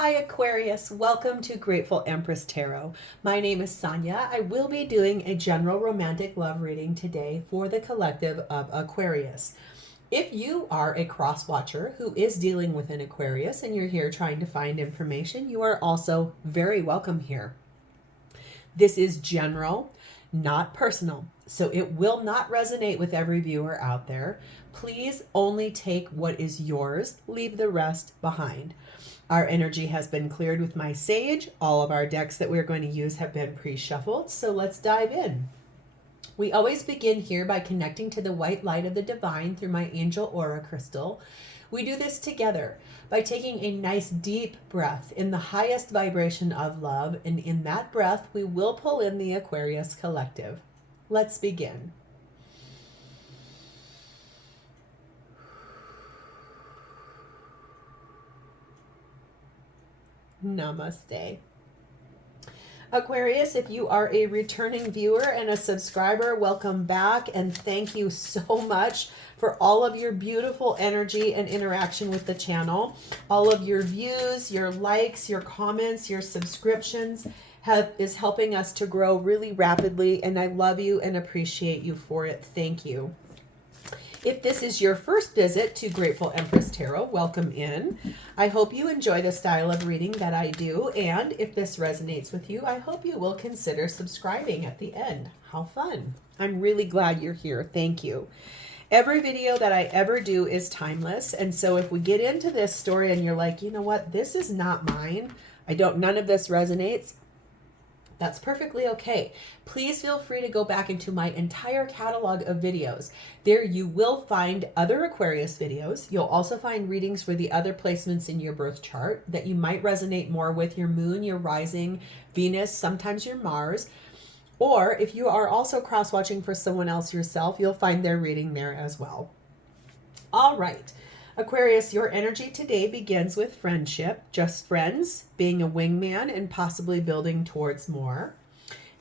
Hi Aquarius, welcome to Grateful Empress Tarot. My name is Sonia. I will be doing a general romantic love reading today for the collective of Aquarius. If you are a cross watcher who is dealing with an Aquarius and you're here trying to find information, you are also very welcome here. This is general, not personal, so it will not resonate with every viewer out there. Please only take what is yours, leave the rest behind. Our energy has been cleared with my sage. All of our decks that we're going to use have been pre-shuffled, so let's dive in. We always begin here by connecting to the white light of the divine through my angel aura crystal. We do this together by taking a nice deep breath in the highest vibration of love, and in that breath, we will pull in the Aquarius collective. Let's begin. Namaste. Aquarius, if you are a returning viewer and a subscriber, welcome back and thank you so much for all of your beautiful energy and interaction with the channel. All of your views, your likes, your comments, your subscriptions is helping us to grow really rapidly, and I love you and appreciate you for it. Thank you. If this is your first visit to Grateful Empress Tarot, welcome in. I hope you enjoy the style of reading that I do, and if this resonates with you, I hope you will consider subscribing at the end. How fun. I'm really glad you're here. Thank you. Every video that I ever do is timeless, and so if we get into this story and you're like, you know what, this is not mine, none of this resonates, that's perfectly okay. Please feel free to go back into my entire catalog of videos. There you will find other Aquarius videos. You'll also find readings for the other placements in your birth chart that you might resonate more with: your moon, your rising, Venus, sometimes your Mars. Or if you are also cross-watching for someone else yourself, you'll find their reading there as well. All right. Aquarius, your energy today begins with friendship, just friends, being a wingman and possibly building towards more.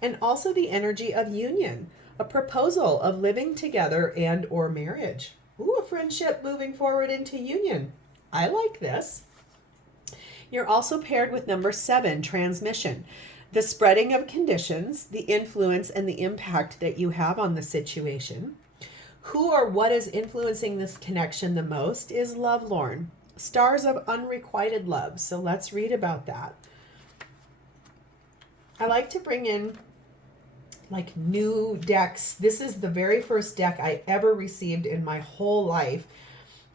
And also the energy of union, a proposal of living together and or marriage. Ooh, a friendship moving forward into union. I like this. You're also paired with number 7, transmission, the spreading of conditions, the influence and the impact that you have on the situation. Who or what is influencing this connection the most is lovelorn. Stars of unrequited love. So let's read about that. I like to bring in like new decks. This is the very first deck I ever received in my whole life.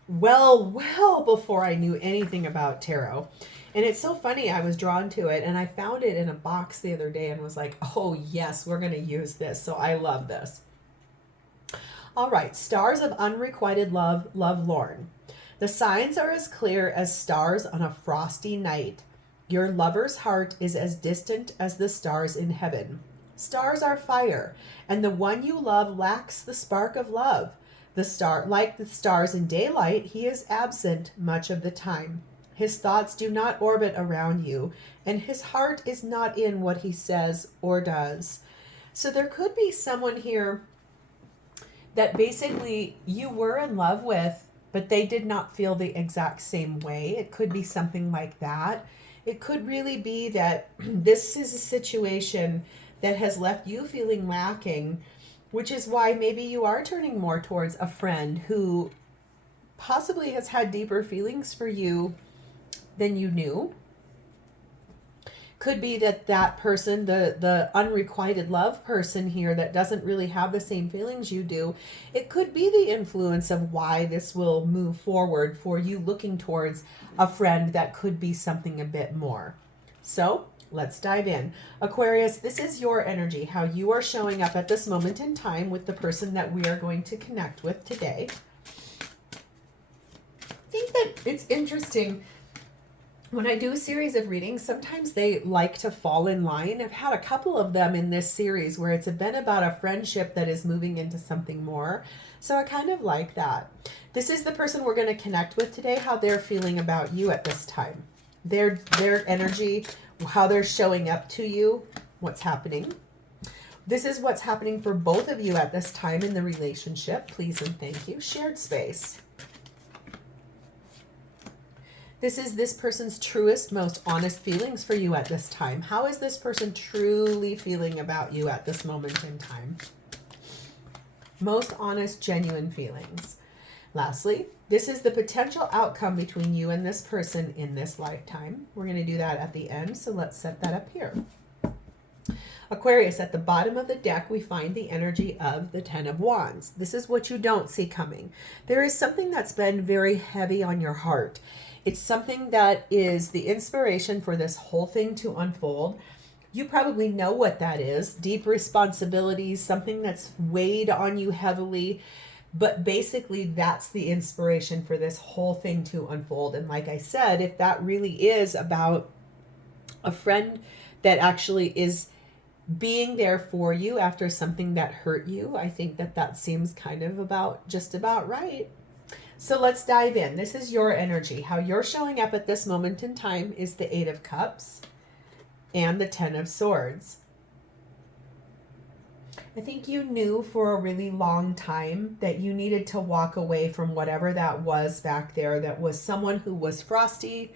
Well before I knew anything about tarot. And it's so funny, I was drawn to it and I found it in a box the other day and was like, oh yes, we're going to use this. So I love this. All right, stars of unrequited love, lovelorn. The signs are as clear as stars on a frosty night. Your lover's heart is as distant as the stars in heaven. Stars are fire, and the one you love lacks the spark of love. Like the stars in daylight, he is absent much of the time. His thoughts do not orbit around you, and his heart is not in what he says or does. So there could be someone here that basically you were in love with, but they did not feel the exact same way. It could be something like that. It could really be that this is a situation that has left you feeling lacking, which is why maybe you are turning more towards a friend who possibly has had deeper feelings for you than you knew. Could be that person, the unrequited love person here that doesn't really have the same feelings you do, it could be the influence of why this will move forward for you looking towards a friend that could be something a bit more. So let's dive in. Aquarius, this is your energy, how you are showing up at this moment in time with the person that we are going to connect with today. I think that it's interesting. When I do a series of readings, sometimes they like to fall in line. I've had a couple of them in this series where it's been about a friendship that is moving into something more. So I kind of like that. This is the person we're going to connect with today, how they're feeling about you at this time. Their energy, how they're showing up to you, what's happening. This is what's happening for both of you at this time in the relationship. Please and thank you. Shared space. This is this person's truest, most honest feelings for you at this time. How is this person truly feeling about you at this moment in time? Most honest, genuine feelings. Lastly, this is the potential outcome between you and this person in this lifetime. We're going to do that at the end, so let's set that up here. Aquarius, at the bottom of the deck, we find the energy of the Ten of Wands. This is what you don't see coming. There is something that's been very heavy on your heart. It's something that is the inspiration for this whole thing to unfold. You probably know what that is. Deep responsibilities, something that's weighed on you heavily. But basically, that's the inspiration for this whole thing to unfold. And like I said, if that really is about a friend that actually is being there for you after something that hurt you, I think that that seems kind of just about right. So let's dive in. This is your energy. How you're showing up at this moment in time is the Eight of Cups and the Ten of Swords. I think you knew for a really long time that you needed to walk away from whatever that was back there. That was someone who was frosty.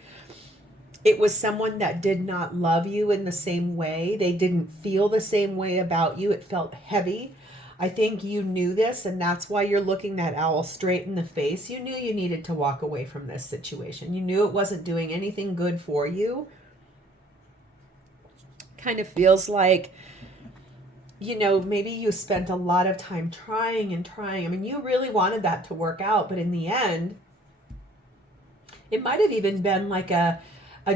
It was someone that did not love you in the same way. They didn't feel the same way about you. It felt heavy. I think you knew this, and that's why you're looking that owl straight in the face. You knew you needed to walk away from this situation. You knew it wasn't doing anything good for you. Kind of feels like, you know, maybe you spent a lot of time trying and trying. I mean, you really wanted that to work out, but in the end, it might have even been like a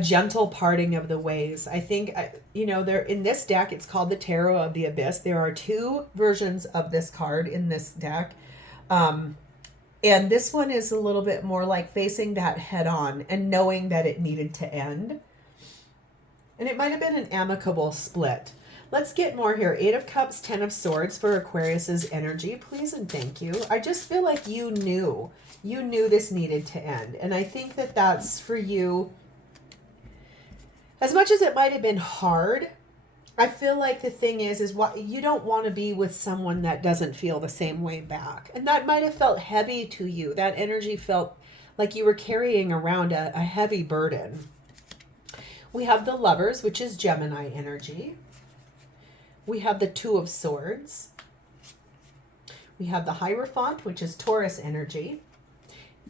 gentle parting of the ways. I think, you know, there in this deck, it's called the Tarot of the Abyss. There are two versions of this card in this deck. And this one is a little bit more like facing that head on and knowing that it needed to end. And it might have been an amicable split. Let's get more here. Eight of Cups, Ten of Swords for Aquarius's energy, please and thank you. I just feel like you knew this needed to end. And I think that that's for you. As much as it might have been hard, I feel like the thing is what you don't want to be with someone that doesn't feel the same way back. And that might have felt heavy to you. That energy felt like you were carrying around a heavy burden. We have the Lovers, which is Gemini energy. We have the Two of Swords. We have the Hierophant, which is Taurus energy.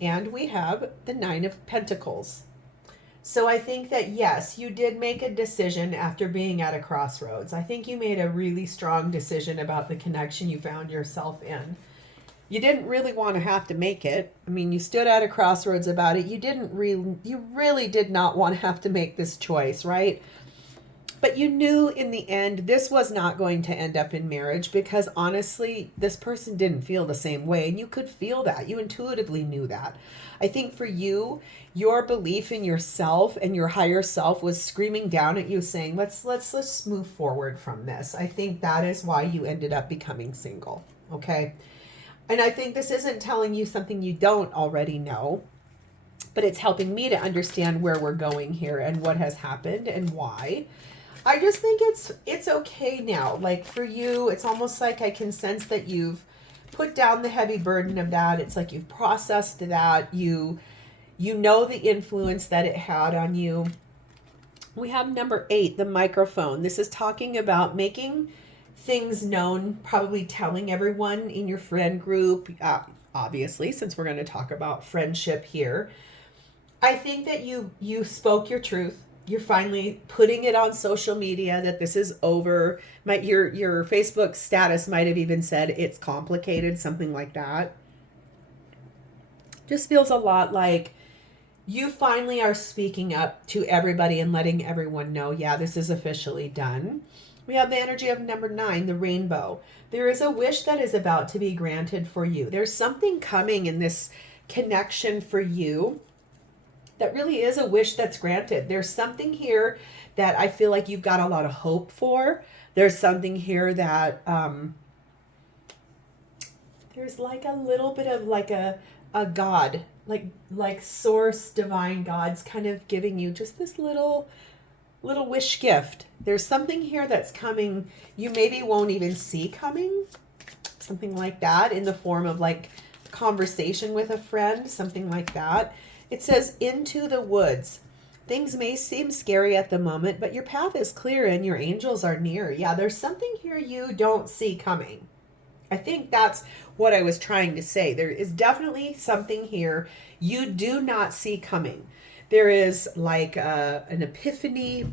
And we have the Nine of Pentacles. So I think that, yes, you did make a decision after being at a crossroads. I think you made a really strong decision about the connection you found yourself in. You didn't really want to have to make it. I mean, you stood at a crossroads about it. You really did not want to have to make this choice, right? But you knew in the end this was not going to end up in marriage because honestly, this person didn't feel the same way. And you could feel that. You intuitively knew that. I think for you, your belief in yourself and your higher self was screaming down at you saying, let's move forward from this. I think that is why you ended up becoming single. Okay. And I think this isn't telling you something you don't already know, but it's helping me to understand where we're going here and what has happened and why. I just think it's okay now. Like for you, it's almost like I can sense that you've put down the heavy burden of that. It's like you've processed that. You know the influence that it had on you. We have number 8, the microphone. This is talking about making things known, probably telling everyone in your friend group, obviously, since we're going to talk about friendship here. I think that you spoke your truth. You're finally putting it on social media that this is over. Your Facebook status might have even said it's complicated, something like that. Just feels a lot like you finally are speaking up to everybody and letting everyone know, yeah, this is officially done. We have the energy of number 9, the rainbow. There is a wish that is about to be granted for you. There's something coming in this connection for you that really is a wish that's granted. There's something here that I feel like you've got a lot of hope for. There's something here that there's like a little bit of like a God, like source, divine God's kind of giving you just this little wish gift. There's something here that's coming you maybe won't even see coming. Something like that in the form of like conversation with a friend, something like that. It says, into the woods. Things may seem scary at the moment, but your path is clear and your angels are near. Yeah, there's something here you don't see coming. I think that's what I was trying to say. There is definitely something here you do not see coming. There is like an epiphany,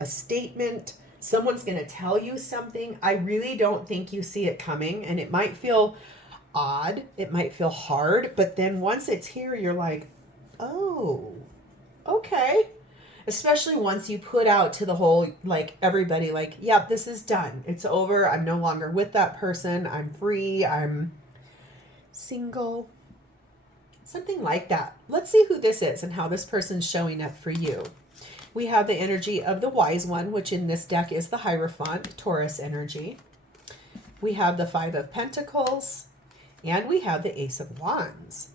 a statement. Someone's going to tell you something. I really don't think you see it coming, and it might feel odd. It might feel hard, but then once it's here, you're like, oh, okay. Especially once you put out to the whole, like, everybody, like, yep, this is done. It's over. I'm no longer with that person. I'm free. I'm single. Something like that. Let's see who this is and how this person's showing up for you. We have the energy of the Wise One, which in this deck is the Hierophant, Taurus energy. We have the Five of Pentacles, and we have the Ace of Wands.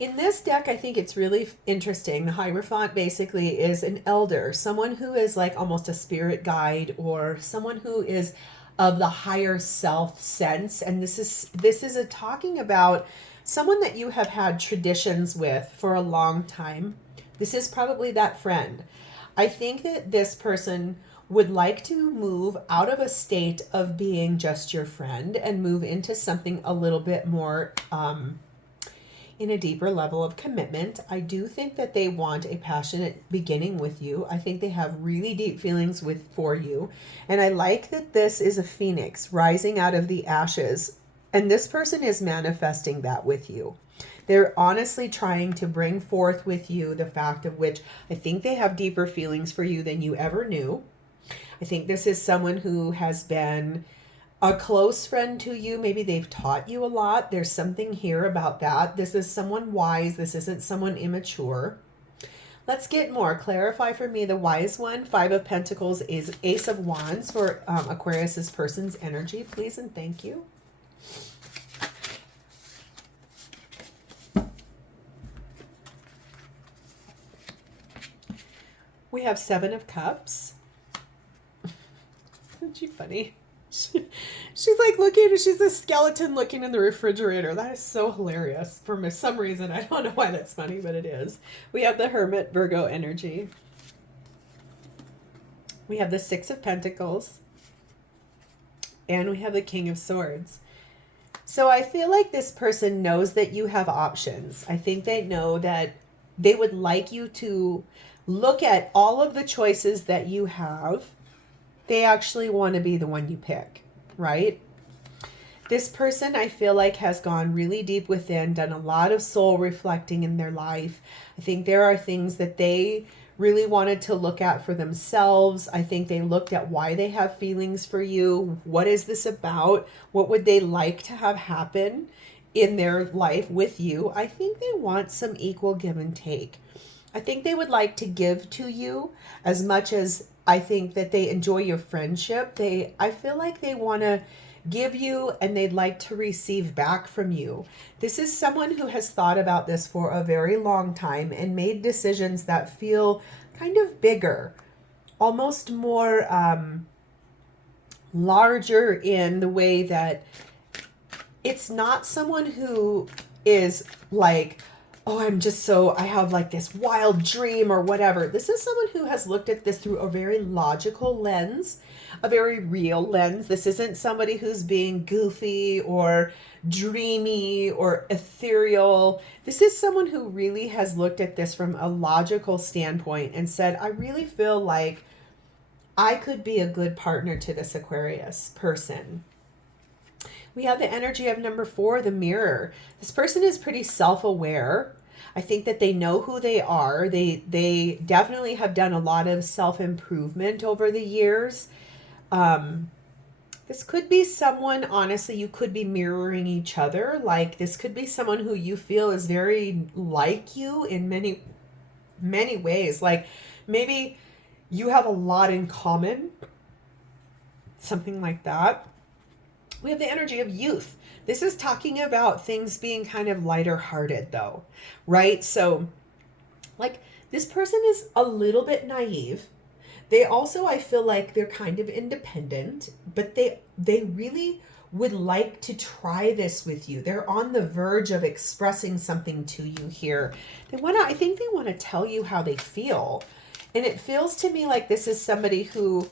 In this deck, I think it's really interesting. The Hierophant basically is an elder, someone who is like almost a spirit guide, or someone who is of the higher self sense. And this is a talking about someone that you have had traditions with for a long time. This is probably that friend. I think that this person would like to move out of a state of being just your friend and move into something a little bit more in a deeper level of commitment. I do think that they want a passionate beginning with you. I think they have really deep feelings for you. And I like that this is a phoenix rising out of the ashes. And this person is manifesting that with you. They're honestly trying to bring forth with you the fact of which I think they have deeper feelings for you than you ever knew. I think this is someone who has been a close friend to you. Maybe they've taught you a lot. There's something here about that. This is someone wise. This isn't someone immature. Let's get more. Clarify for me the Wise One. Five of Pentacles is Ace of Wands for Aquarius's person's energy, please and thank you. We have Seven of Cups. Isn't she funny? She's like looking, she's a skeleton looking in the refrigerator. That is so hilarious. For some reason, I don't know why that's funny, but it is. We have the Hermit, Virgo energy. We have the Six of Pentacles. And we have the King of Swords. So I feel like this person knows that you have options. I think they know that they would like you to look at all of the choices that you have. They actually want to be the one you pick, right? This person, I feel like, has gone really deep within, done a lot of soul reflecting in their life. I think there are things that they really wanted to look at for themselves. I think they looked at why they have feelings for you. What is this about? What would they like to have happen in their life with you? I think they want some equal give and take. I think they would like to give to you as much as I think that they enjoy your friendship. I feel like they want to give you and they'd like to receive back from you. This is someone who has thought about this for a very long time and made decisions that feel kind of bigger, almost more larger in the way that it's not someone who is like, oh, I have like this wild dream or whatever. This is someone who has looked at this through a very logical lens, a very real lens. This isn't somebody who's being goofy or dreamy or ethereal. This is someone who really has looked at this from a logical standpoint and said, I really feel like I could be a good partner to this Aquarius person. We have the energy of number 4, the Mirror. This person is pretty self-aware. I think that they know who they are. They definitely have done a lot of self-improvement over the years. This could be someone, honestly, you could be mirroring each other. Like this could be someone who you feel is very like you in many, many ways. Like maybe you have a lot in common. Something like that. We have the energy of youth. This is talking about things being kind of lighter hearted though, right? So like this person is a little bit naive. They also, I feel like they're kind of independent, but they really would like to try this with you. They're on the verge of expressing something to you here. I think they want to tell you how they feel. And it feels to me like this is somebody who,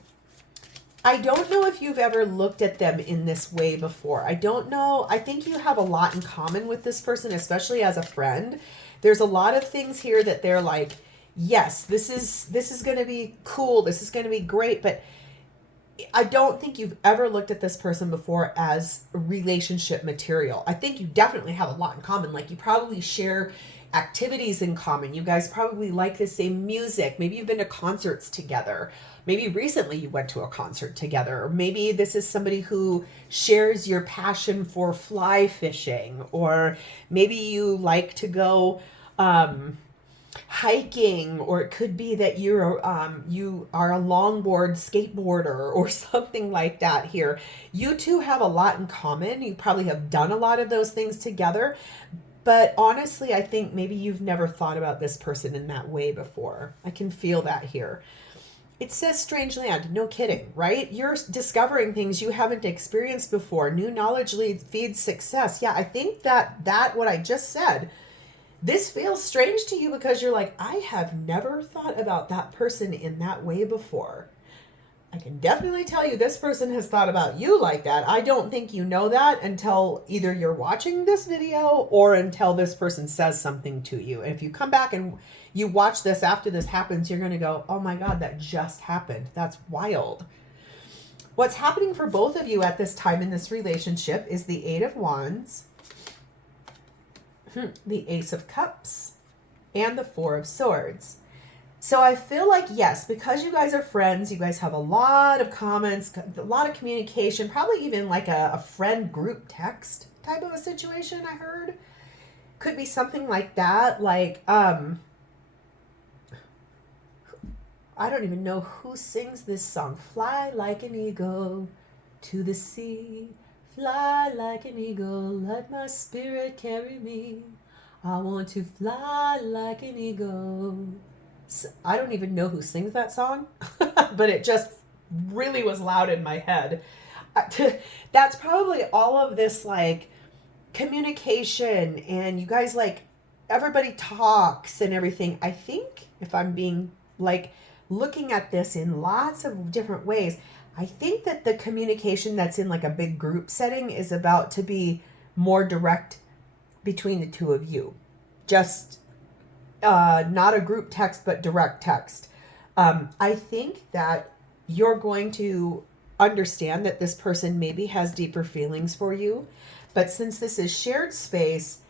I don't know if you've ever looked at them in this way before. I don't know. I think you have a lot in common with this person, especially as a friend. There's a lot of things here that they're like, yes, this is going to be cool. This is going to be great. But I don't think you've ever looked at this person before as relationship material. I think you definitely have a lot in common. Like, you probably share activities in common. You guys probably like the same music. Maybe you've been to concerts together. Maybe recently you went to a concert together. Or maybe this is somebody who shares your passion for fly fishing. Or maybe you like to go hiking, or it could be that you are a longboard skateboarder or something like that here. You two have a lot in common. You probably have done a lot of those things together. But honestly, I think maybe you've never thought about this person in that way before. I can feel that here. It says strange land. No kidding, right? You're discovering things you haven't experienced before. New knowledge feeds success. Yeah, I think that what I just said, this feels strange to you because you're like, I have never thought about that person in that way before. I can definitely tell you this person has thought about you like that. I don't think you know that until either you're watching this video or until this person says something to you. And if you come back and you watch this after this happens, you're going to go, oh my God, that just happened. That's wild. What's happening for both of you at this time in this relationship is the Eight of Wands, the Ace of Cups, and the Four of Swords. So I feel like, yes, because you guys are friends, you guys have a lot of comments, a lot of communication, probably even like a friend group text type of a situation, I heard. Could be something like that. Like, I don't even know who sings this song. Fly like an eagle to the sea. Fly like an eagle, let my spirit carry me. I want to fly like an eagle. I don't even know who sings that song, but it just really was loud in my head. That's probably all of this like communication, and you guys like, everybody talks and everything. I think if I'm being like looking at this in lots of different ways, I think that the communication that's in like a big group setting is about to be more direct between the two of you. Just not a group text, but direct text. I think that you're going to understand that this person maybe has deeper feelings for you. But since this is shared space,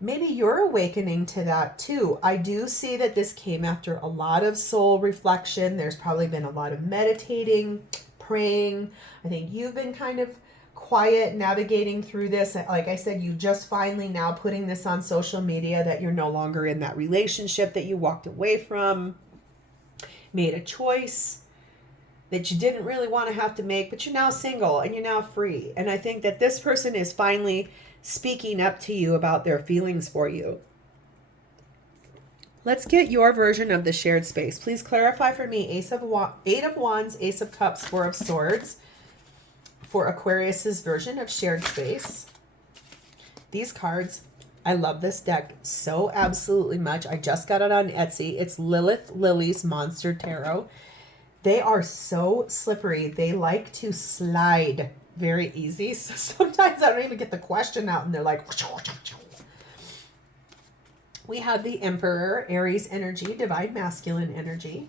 maybe you're awakening to that too. I do see that this came after a lot of soul reflection. There's probably been a lot of meditating, praying. I think you've been kind of quiet, navigating through this. Like I said, you just finally now putting this on social media that you're no longer in that relationship that you walked away from, made a choice that you didn't really want to have to make, but you're now single and you're now free. And I think that this person is finally speaking up to you about their feelings for you. Let's get your version of the shared space. Please clarify for me, Eight of Wands, Ace of Cups, Four of Swords, for Aquarius's version of shared space. These cards, I love this deck so absolutely much. I just got it on Etsy. It's Lilith Lily's Monster Tarot. They are so slippery. They like to slide very easy. So sometimes I don't even get the question out and they're like, we have the Emperor, Aries energy, Divine Masculine energy.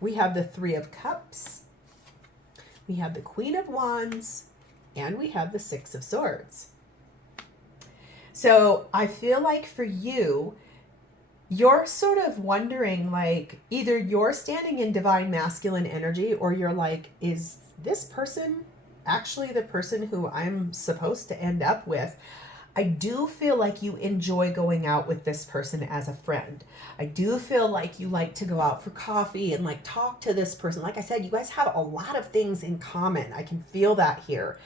We have the Three of Cups. We have the Queen of Wands, and we have the Six of Swords. So I feel like for you, you're sort of wondering, like, either you're standing in Divine Masculine energy, or you're like, is this person actually the person who I'm supposed to end up with? I do feel like you enjoy going out with this person as a friend. I do feel like you like to go out for coffee and like talk to this person. Like I said, you guys have a lot of things in common. I can feel that here.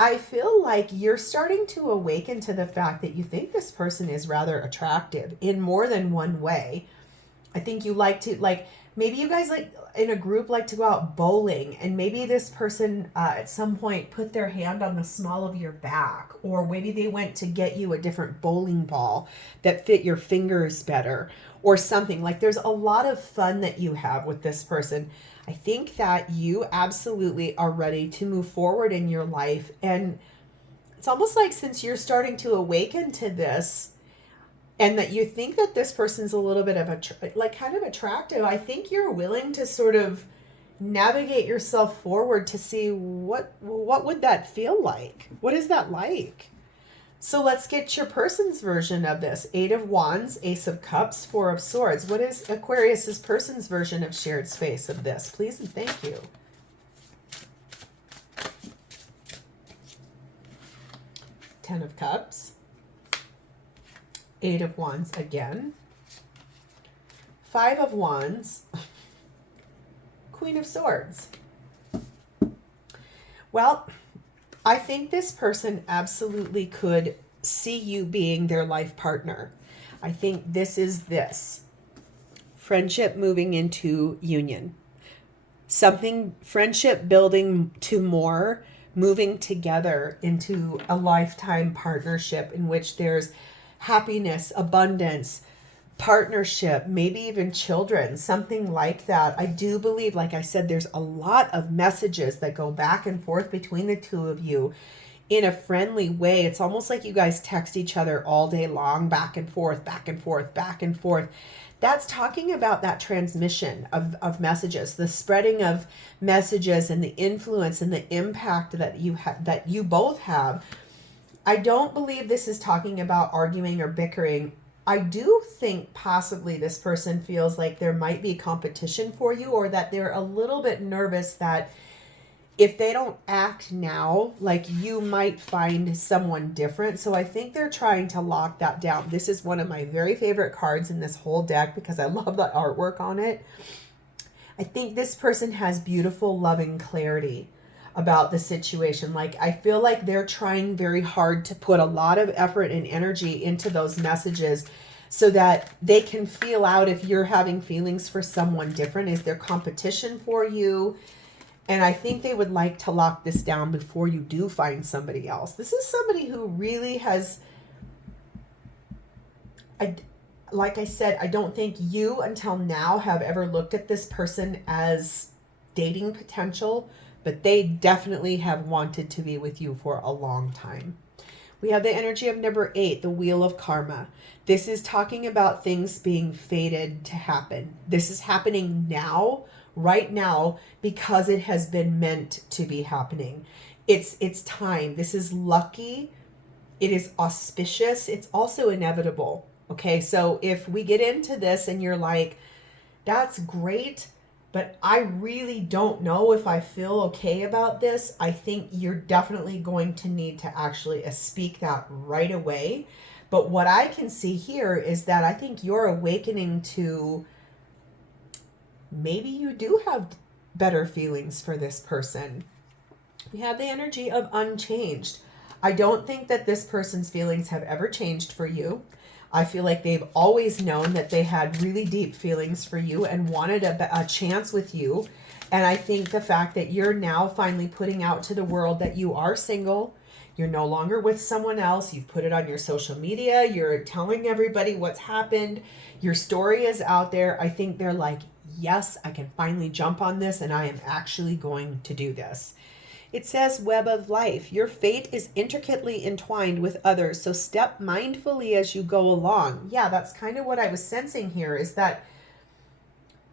I feel like you're starting to awaken to the fact that you think this person is rather attractive in more than one way. I think you like to, like, maybe you guys like in a group like to go out bowling, and maybe this person at some point put their hand on the small of your back, or maybe they went to get you a different bowling ball that fit your fingers better or something. Like, there's a lot of fun that you have with this person. I think that you absolutely are ready to move forward in your life, and it's almost like since you're starting to awaken to this, and that you think that this person's a little bit of like kind of attractive, I think you're willing to sort of navigate yourself forward to see what would that feel like? What is that like? So let's get your person's version of this. 8 of Wands, Ace of Cups, 4 of Swords. What is Aquarius's person's version of shared space of this? Please and thank you. 10 of Cups. 8 of Wands again. 5 of Wands. Queen of Swords. Well, I think this person absolutely could see you being their life partner. I think this is this. Friendship moving into union. Something, friendship building to more, moving together into a lifetime partnership in which there's happiness, abundance, partnership, maybe even children, something like that. I do believe, like I said, there's a lot of messages that go back and forth between the two of you in a friendly way. It's almost like you guys text each other all day long, back and forth, back and forth, back and forth. That's talking about that transmission of messages, the spreading of messages, and the influence and the impact that you both have. I don't believe this is talking about arguing or bickering. I do think possibly this person feels like there might be competition for you, or that they're a little bit nervous that if they don't act now, like, you might find someone different. So I think they're trying to lock that down. This is one of my very favorite cards in this whole deck because I love the artwork on it. I think this person has beautiful, loving clarity about the situation. Like, I feel like they're trying very hard to put a lot of effort and energy into those messages so that they can feel out if you're having feelings for someone different. Is there competition for you? And I think they would like to lock this down before you do find somebody else. This is somebody who really has, like I said, I don't think you until now have ever looked at this person as dating potential, but they definitely have wanted to be with you for a long time. We have the energy of number 8, the Wheel of Karma. This is talking about things being fated to happen. This is happening now, right now, because it has been meant to be happening. It's time. This is lucky. It is auspicious. It's also inevitable. Okay, so if we get into this and you're like, that's great, but I really don't know if I feel okay about this, I think you're definitely going to need to actually speak that right away. But what I can see here is that I think you're awakening to maybe you do have better feelings for this person. We have the energy of unchanged. I don't think that this person's feelings have ever changed for you. I feel like they've always known that they had really deep feelings for you and wanted a chance with you. And I think the fact that you're now finally putting out to the world that you are single, you're no longer with someone else, you've put it on your social media, you're telling everybody what's happened, your story is out there. I think they're like, yes, I can finally jump on this and I am actually going to do this. It says web of life. Your fate is intricately entwined with others, so step mindfully as you go along. Yeah, that's kind of what I was sensing here, is that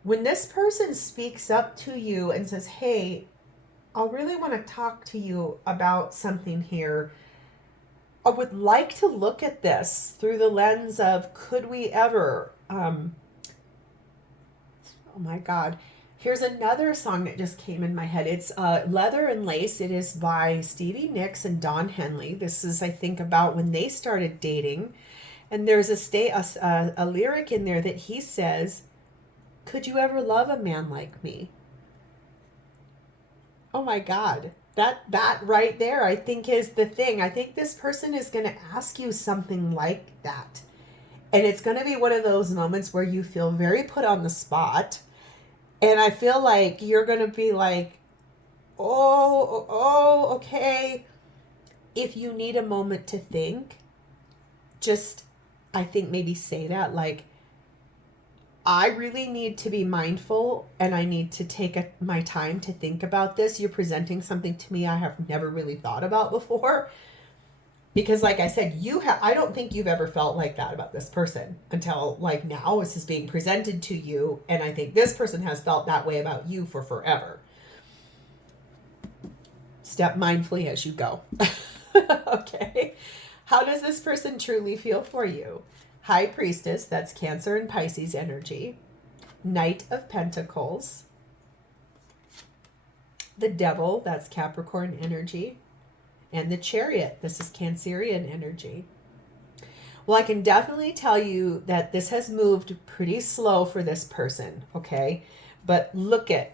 when this person speaks up to you and says, hey, I really want to talk to you about something here, I would like to look at this through the lens of, could we ever, oh my God. Here's another song that just came in my head. It's Leather and Lace. It is by Stevie Nicks and Don Henley. This is, I think, about when they started dating. And there's a lyric in there that he says, could you ever love a man like me? Oh my God. That right there, I think, is the thing. I think this person is going to ask you something like that. And it's going to be one of those moments where you feel very put on the spot. And I feel like you're going to be like, okay. If you need a moment to think, just, I think maybe say that, like, I really need to be mindful and I need to take my time to think about this. You're presenting something to me I have never really thought about before. Because like I said, I don't think you've ever felt like that about this person until like now this is being presented to you. And I think this person has felt that way about you for forever. Step mindfully as you go. Okay. How does this person truly feel for you? High Priestess, that's Cancer and Pisces energy. Knight of Pentacles. The Devil, that's Capricorn energy. And the Chariot, this is Cancerian energy. Well, I can definitely tell you that this has moved pretty slow for this person, okay? But look at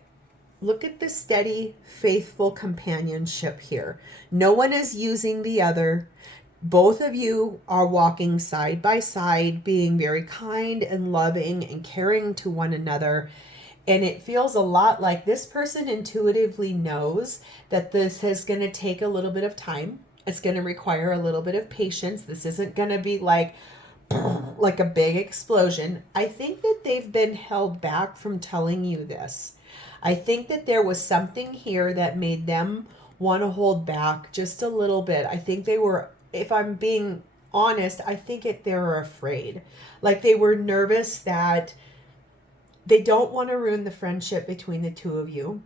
the steady, faithful companionship here. No one is using the other. Both of you are walking side by side, being very kind and loving and caring to one another. And it feels a lot like this person intuitively knows that this is going to take a little bit of time. It's going to require a little bit of patience. This isn't going to be like a big explosion. I think that they've been held back from telling you this. I think that there was something here that made them want to hold back just a little bit. I think they were, if I'm being honest, I think they were afraid. Like they were nervous that they don't want to ruin the friendship between the two of you.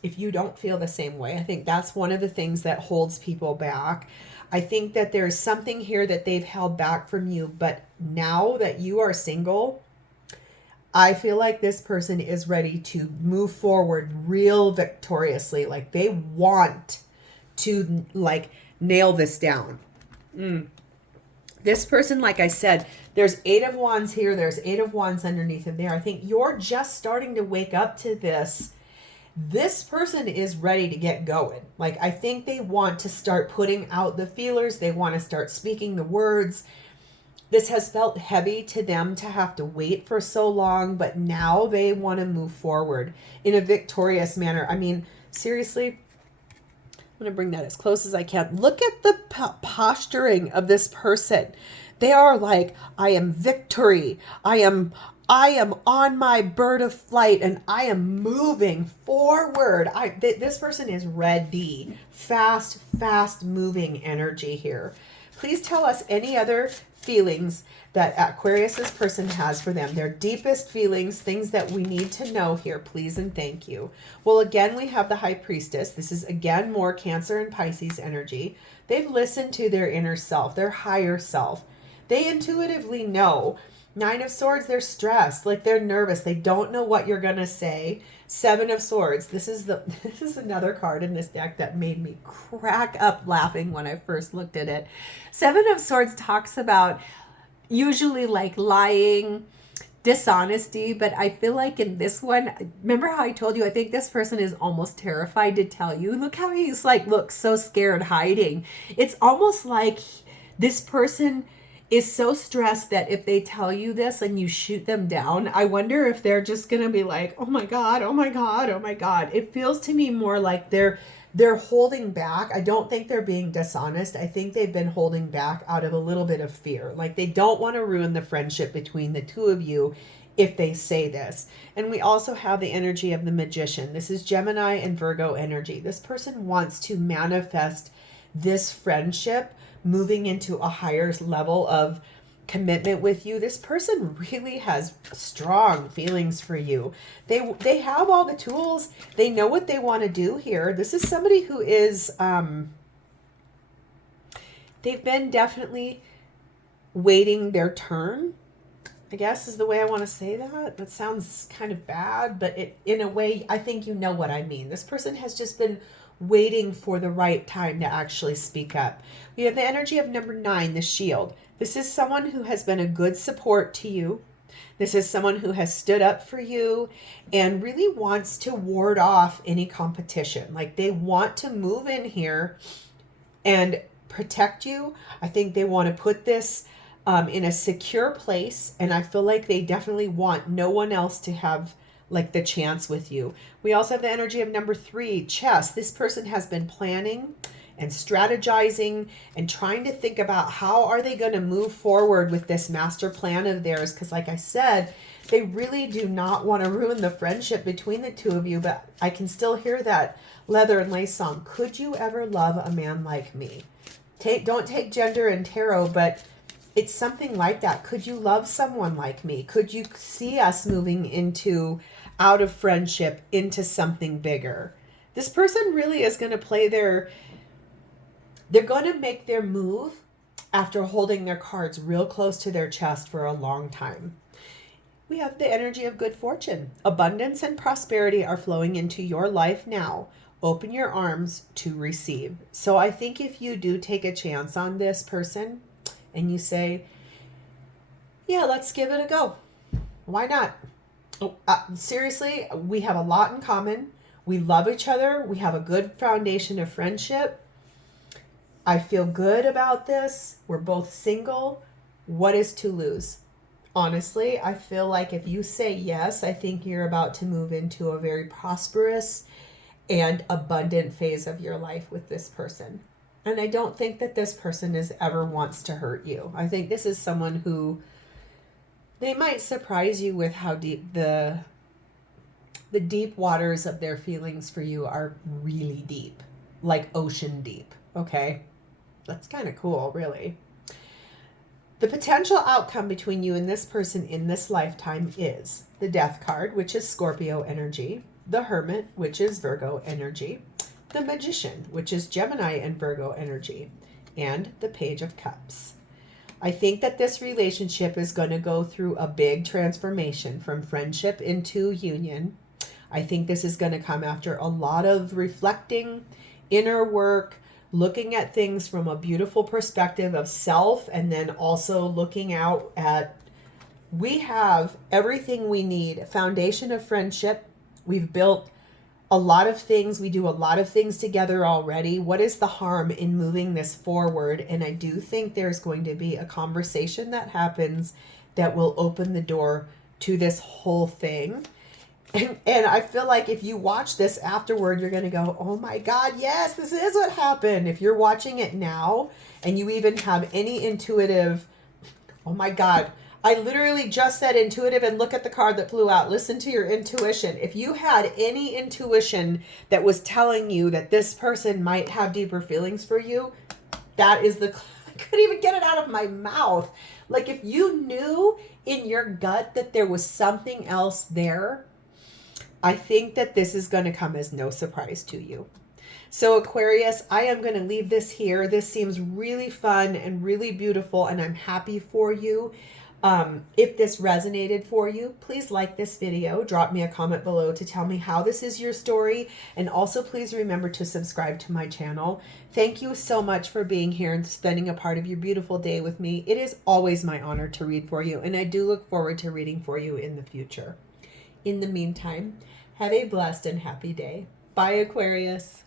If you don't feel the same way, I think that's one of the things that holds people back. I think that there's something here that they've held back from you, but now that you are single, I feel like this person is ready to move forward real victoriously. Like they want to like nail this down. This person, like I said, there's 8 of Wands here. There's 8 of Wands underneath him there. I think you're just starting to wake up to this. This person is ready to get going. Like, I think they want to start putting out the feelers. They want to start speaking the words. This has felt heavy to them to have to wait for so long, but now they want to move forward in a victorious manner. I mean, seriously, I'm going to bring that as close as I can. Look at the posturing of this person. They are like, I am victory. I am on my bird of flight and I am moving forward. This person is ready. Fast moving energy here. Please tell us any other feelings that Aquarius's person has for them. Their deepest feelings, things that we need to know here, please and thank you. Well, again, we have the High Priestess. This is, again, more Cancer and Pisces energy. They've listened to their inner self, their higher self. They intuitively know. 9 of Swords, they're stressed, like they're nervous. They don't know what you're going to say. 7 of Swords. This is another card in this deck that made me crack up laughing when I first looked at it. 7 of Swords talks about usually like lying, dishonesty, but I feel like in this one, remember how I told you, I think this person is almost terrified to tell you. Look how he's like, looks so scared hiding. It's almost like this person is so stressed that if they tell you this and you shoot them down, I wonder if they're just going to be like, oh my God, oh my God, oh my God. It feels to me more like they're holding back. I don't think they're being dishonest. I think they've been holding back out of a little bit of fear. Like they don't want to ruin the friendship between the two of you if they say this. And we also have the energy of the Magician. This is Gemini and Virgo energy. This person wants to manifest this friendship moving into a higher level of commitment with you. This person really has strong feelings for you. They have all the tools. They know what they want to do here. This is somebody who is, they've been definitely waiting their turn, I guess is the way I want to say that. That sounds kind of bad, but in a way, I think you know what I mean. This person has just been waiting for the right time to actually speak up. We have the energy of number 9, the Shield. This is someone who has been a good support to you. This is someone who has stood up for you and really wants to ward off any competition. Like they want to move in here and protect you. I think they want to put this in a secure place. And I feel like they definitely want no one else to have like the chance with you. We also have the energy of number 3, chess. This person has been planning and strategizing and trying to think about how are they going to move forward with this master plan of theirs. Because like I said, they really do not want to ruin the friendship between the two of you. But I can still hear that leather and lace song. Could you ever love a man like me? Don't take gender and tarot, but it's something like that. Could you love someone like me? Could you see us moving out of friendship into something bigger? This person really is going to play they're going to make their move after holding their cards real close to their chest for a long time. We have the energy of good fortune. Abundance and prosperity are flowing into your life now. Open your arms to receive. So I think if you do take a chance on this person and you say, yeah, let's give it a go. Why not? Seriously, we have a lot in common. We love each other. We have a good foundation of friendship. I feel good about this. We're both single. What is to lose? Honestly, I feel like if you say yes, I think you're about to move into a very prosperous and abundant phase of your life with this person. And I don't think that this person ever wants to hurt you. I think this is someone who they might surprise you with how deep the deep waters of their feelings for you are really deep, like ocean deep. Okay. That's kind of cool, really. The potential outcome between you and this person in this lifetime is the Death card, which is Scorpio energy, the Hermit, which is Virgo energy, the Magician, which is Gemini and Virgo energy, and the Page of Cups. I think that this relationship is going to go through a big transformation from friendship into union. I think this is going to come after a lot of reflecting, inner work, looking at things from a beautiful perspective of self, and then also looking out at, we have everything we need, a foundation of friendship. We've built a lot of things. We do a lot of things together already. What is the harm in moving this forward? And I do think there's going to be a conversation that happens that will open the door to this whole thing. And I feel like if you watch this afterward, you're going to go, oh my God, yes, this is what happened. If you're watching it now and you even have any intuitive, oh my God, I literally just said intuitive, and look at the card that flew out. Listen to your intuition. If you had any intuition that was telling you that this person might have deeper feelings for you, that is I couldn't even get it out of my mouth. Like if you knew in your gut that there was something else there, I think that this is going to come as no surprise to you. So Aquarius, I am going to leave this here. This seems really fun and really beautiful, and I'm happy for you. If this resonated for you, please like this video. Drop me a comment below to tell me how this is your story. And also please remember to subscribe to my channel. Thank you so much for being here and spending a part of your beautiful day with me. It is always my honor to read for you, and I do look forward to reading for you in the future. In the meantime, have a blessed and happy day. Bye, Aquarius.